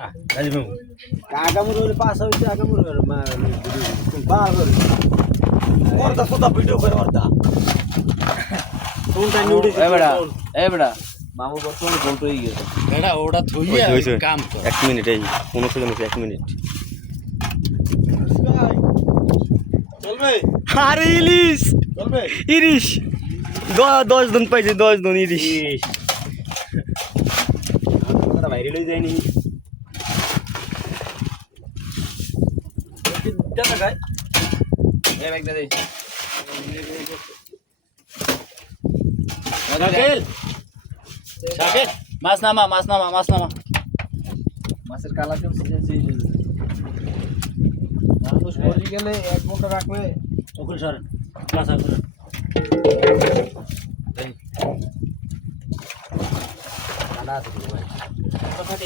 রাজবাবু আগামুর হলে পাস হয়েছে আগামুর বার করে ওরদা সোদা ভিডিও করে ওরদা কোনটা নিউডি এ বেড়া এ বেড়া মামু বর্তমানে গোল্ড হয়ে গেছে বেটা ওটা থইয়া হইছে, হইছে। কাম কর এক মিনিট এই পনেরো সেকেন্ড এক মিনিট চলবে আরে ইলিশ চলবে ইলিশ দশ দিন পাইছে দশ দিন ইলিশ লই যায়নি দাদা এ ব্যাগটা দে। শাকিল। শাকিল। মাছ নামা মাছ নামা মাছ নামা। মাছের সিজন চেঞ্জ মানুষ মরে গেলে এক ঘণ্টা রাখলে ওকুল সরেন।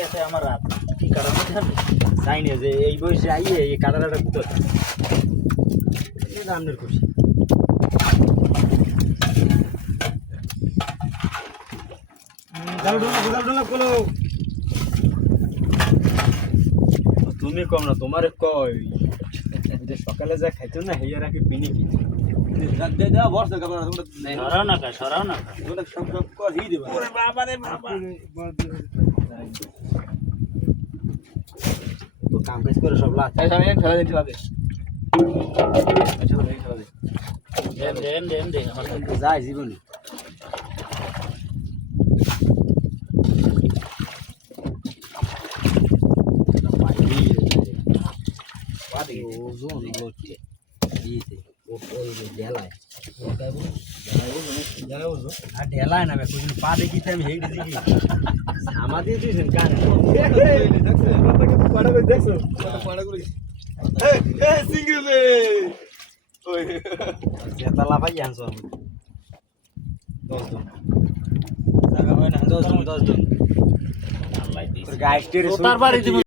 আছে আমার রাত। কি কারণে জানি তাই না যে এই বয়সে আইয়ে এই কাটারাটা গুতো এটা আমনের খুশি। তুমি কম না তোমার কই। যে সকালে যা খাইতো না হেয়ার আগে পিনি কি? সরাও না সব সব কর হি দিবা। বাবা রে বাবা। তো কাম কাজ করে সব লাগ ঠেলা দে ঠেলা দে দেন দেন দেন যায় জীবনে। ঢেলায়। না পা দেখিতে আমি হেঁটে দেখি আমাদের দিয়েছেন কান জেতালা ভাই